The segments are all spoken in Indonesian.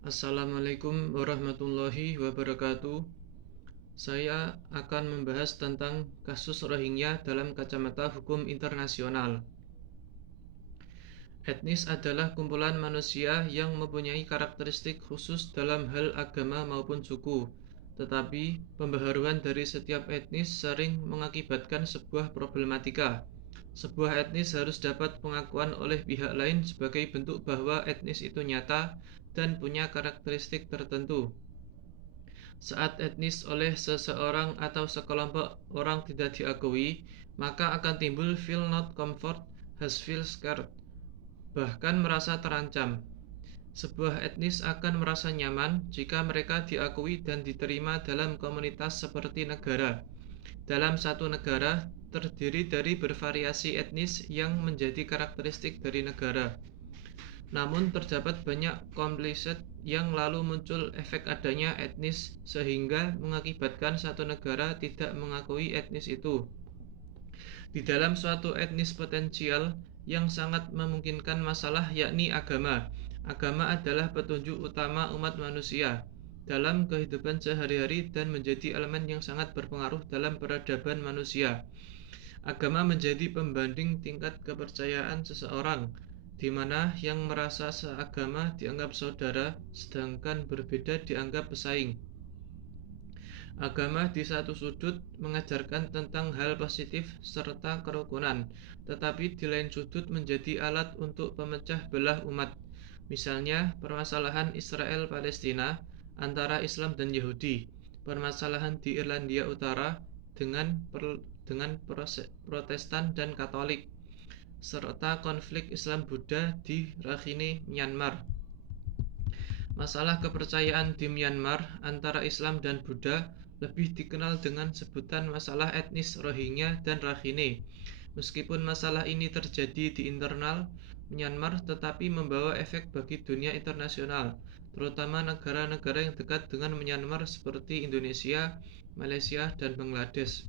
Assalamualaikum warahmatullahi wabarakatuh. Saya akan membahas tentang kasus Rohingya dalam kacamata hukum internasional. Etnis adalah kumpulan manusia yang mempunyai karakteristik khusus dalam hal agama maupun suku. Tetapi, pembaharuan dari setiap etnis sering mengakibatkan sebuah problematika. Sebuah etnis harus dapat pengakuan oleh pihak lain sebagai bentuk bahwa etnis itu nyata dan punya karakteristik tertentu. Saat etnis oleh seseorang atau sekelompok orang tidak diakui, maka akan timbul feel not comfort, has feel scared, bahkan merasa terancam. Sebuah etnis akan merasa nyaman jika mereka diakui dan diterima dalam komunitas seperti negara. Dalam satu negara terdiri dari bervariasi etnis yang menjadi karakteristik dari negara. Namun terdapat banyak komplisit yang lalu muncul efek adanya etnis sehingga mengakibatkan satu negara tidak mengakui etnis itu. Di dalam suatu etnis potensial yang sangat memungkinkan masalah yakni agama. Agama adalah petunjuk utama umat manusia dalam kehidupan sehari-hari dan menjadi elemen yang sangat berpengaruh dalam peradaban manusia. Agama menjadi pembanding tingkat kepercayaan seseorang, di mana yang merasa seagama dianggap saudara, sedangkan berbeda dianggap pesaing. Agama di satu sudut mengajarkan tentang hal positif serta kerukunan, tetapi di lain sudut menjadi alat untuk pemecah belah umat. Misalnya, permasalahan Israel-Palestina antara Islam dan Yahudi, permasalahan di Irlandia Utara dengan Protestan dan Katolik, serta konflik Islam-Buddha di Rakhine, Myanmar. Masalah kepercayaan di Myanmar antara Islam dan Buddha lebih dikenal dengan sebutan masalah etnis Rohingya dan Rakhine. Meskipun masalah ini terjadi di internal Myanmar, tetapi membawa efek bagi dunia internasional, terutama negara-negara yang dekat dengan Myanmar seperti Indonesia, Malaysia, dan Bangladesh.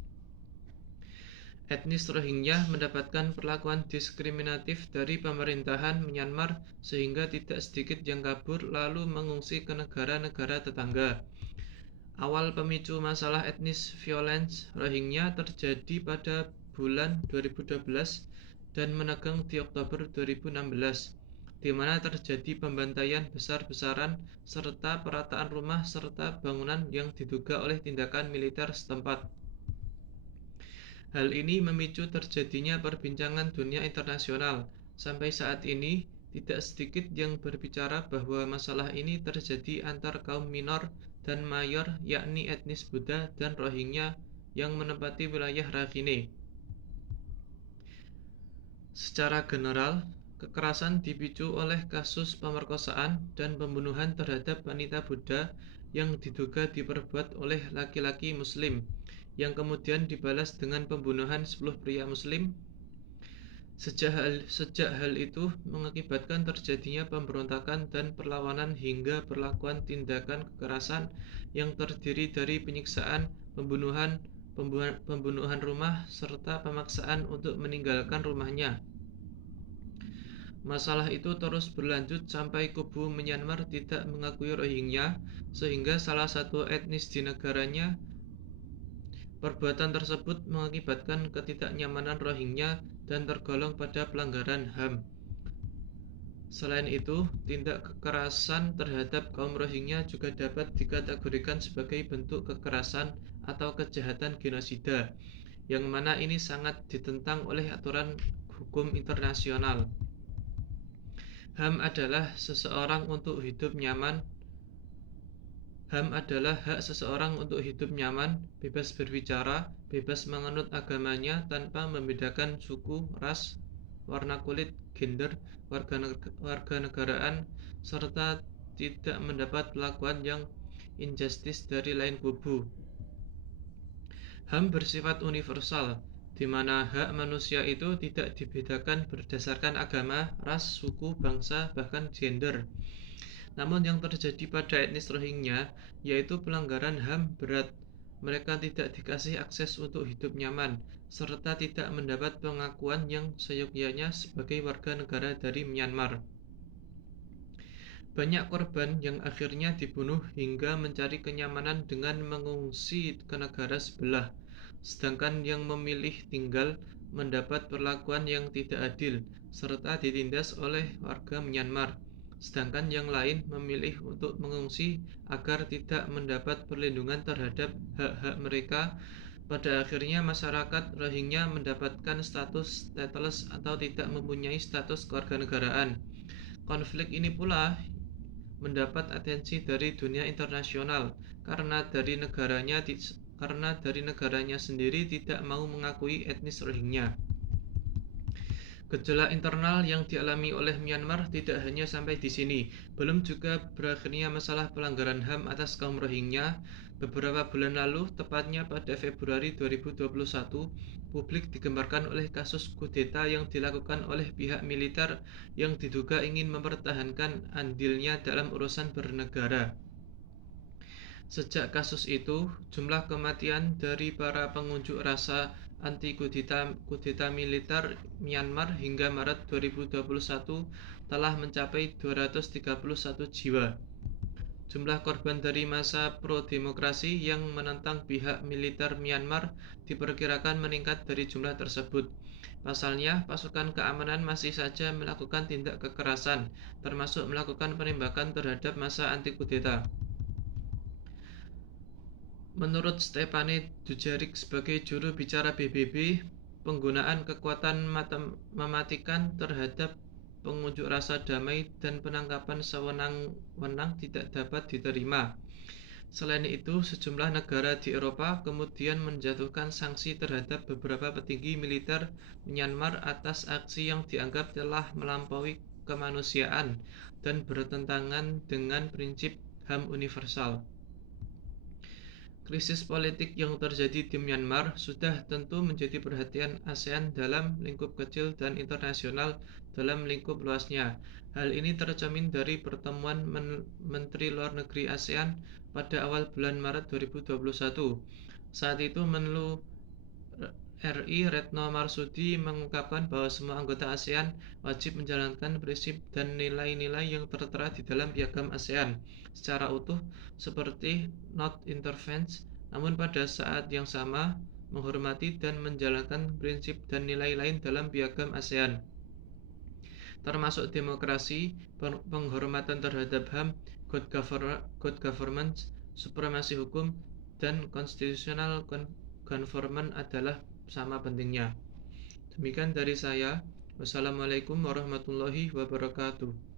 Etnis Rohingya mendapatkan perlakuan diskriminatif dari pemerintahan Myanmar sehingga tidak sedikit yang kabur lalu mengungsi ke negara-negara tetangga. Awal pemicu masalah etnis violence Rohingya terjadi pada bulan 2012 dan menegang di Oktober 2016, di mana terjadi pembantaian besar-besaran serta perataan rumah serta bangunan yang diduga oleh tindakan militer setempat. Hal ini memicu terjadinya perbincangan dunia internasional. Sampai saat ini, tidak sedikit yang berbicara bahwa masalah ini terjadi antar kaum minor dan mayor, yakni etnis Buddha dan Rohingya yang menempati wilayah Rakhine. Secara general, kekerasan dipicu oleh kasus pemerkosaan dan pembunuhan terhadap wanita Buddha yang diduga diperbuat oleh laki-laki Muslim, yang kemudian dibalas dengan pembunuhan 10 pria Muslim. Sejak hal itu mengakibatkan terjadinya pemberontakan dan perlawanan hingga perlakuan tindakan kekerasan yang terdiri dari penyiksaan, pembunuhan rumah, serta pemaksaan untuk meninggalkan rumahnya. Masalah itu terus berlanjut sampai kubu Myanmar tidak mengakui Rohingya, sehingga salah satu etnis di negaranya. Perbuatan tersebut mengakibatkan ketidaknyamanan Rohingya dan tergolong pada pelanggaran HAM. Selain itu, tindak kekerasan terhadap kaum Rohingya juga dapat dikategorikan sebagai bentuk kekerasan atau kejahatan genosida, yang mana ini sangat ditentang oleh aturan hukum internasional. HAM adalah hak seseorang untuk hidup nyaman, bebas berbicara, bebas menganut agamanya tanpa membedakan suku, ras, warna kulit, gender, warganegaraan, serta tidak mendapat perlakuan yang injustice dari lain kubu. HAM bersifat universal, di mana hak manusia itu tidak dibedakan berdasarkan agama, ras, suku, bangsa, bahkan gender. Namun yang terjadi pada etnis Rohingya yaitu pelanggaran HAM berat. Mereka tidak dikasih akses untuk hidup nyaman, serta tidak mendapat pengakuan yang seyogyanya sebagai warga negara dari Myanmar. Banyak korban yang akhirnya dibunuh hingga mencari kenyamanan dengan mengungsi ke negara sebelah, sedangkan yang memilih tinggal mendapat perlakuan yang tidak adil serta ditindas oleh warga Myanmar, sedangkan yang lain memilih untuk mengungsi agar tidak mendapat perlindungan terhadap hak-hak mereka. Pada akhirnya masyarakat Rohingya mendapatkan status stateless atau tidak mempunyai status kewarganegaraan. Konflik ini pula mendapat atensi dari dunia internasional karena dari negaranya sendiri tidak mau mengakui etnis Rohingya. Gejolak internal yang dialami oleh Myanmar tidak hanya sampai di sini. Belum juga berakhirnya masalah pelanggaran HAM atas kaum Rohingya. Beberapa bulan lalu, tepatnya pada Februari 2021, publik digemparkan oleh kasus kudeta yang dilakukan oleh pihak militer yang diduga ingin mempertahankan andilnya dalam urusan bernegara. Sejak kasus itu, jumlah kematian dari para pengunjuk rasa anti-kudeta militer Myanmar hingga Maret 2021 telah mencapai 231 jiwa. Jumlah korban dari masa pro-demokrasi yang menentang pihak militer Myanmar diperkirakan meningkat dari jumlah tersebut. Pasalnya, pasukan keamanan masih saja melakukan tindak kekerasan, termasuk melakukan penembakan terhadap massa anti-kudeta. Menurut Stephane Dujarric sebagai juru bicara PBB, penggunaan kekuatan mematikan terhadap pengunjuk rasa damai dan penangkapan sewenang-wenang tidak dapat diterima. Selain itu, sejumlah negara di Eropa kemudian menjatuhkan sanksi terhadap beberapa petinggi militer Myanmar atas aksi yang dianggap telah melampaui kemanusiaan dan bertentangan dengan prinsip HAM universal. Krisis politik yang terjadi di Myanmar sudah tentu menjadi perhatian ASEAN dalam lingkup kecil dan internasional dalam lingkup luasnya. Hal ini tercermin dari pertemuan Menteri Luar Negeri ASEAN pada awal bulan Maret 2021. Saat itu Menlu RI Retno Marsudi mengungkapkan bahwa semua anggota ASEAN wajib menjalankan prinsip dan nilai-nilai yang tertera di dalam piagam ASEAN secara utuh seperti not interference, namun pada saat yang sama menghormati dan menjalankan prinsip dan nilai lain dalam piagam ASEAN, termasuk demokrasi, penghormatan terhadap HAM, good governance, supremasi hukum, dan constitutional conformance adalah sama pentingnya. Demikian dari saya. Wassalamualaikum warahmatullahi wabarakatuh.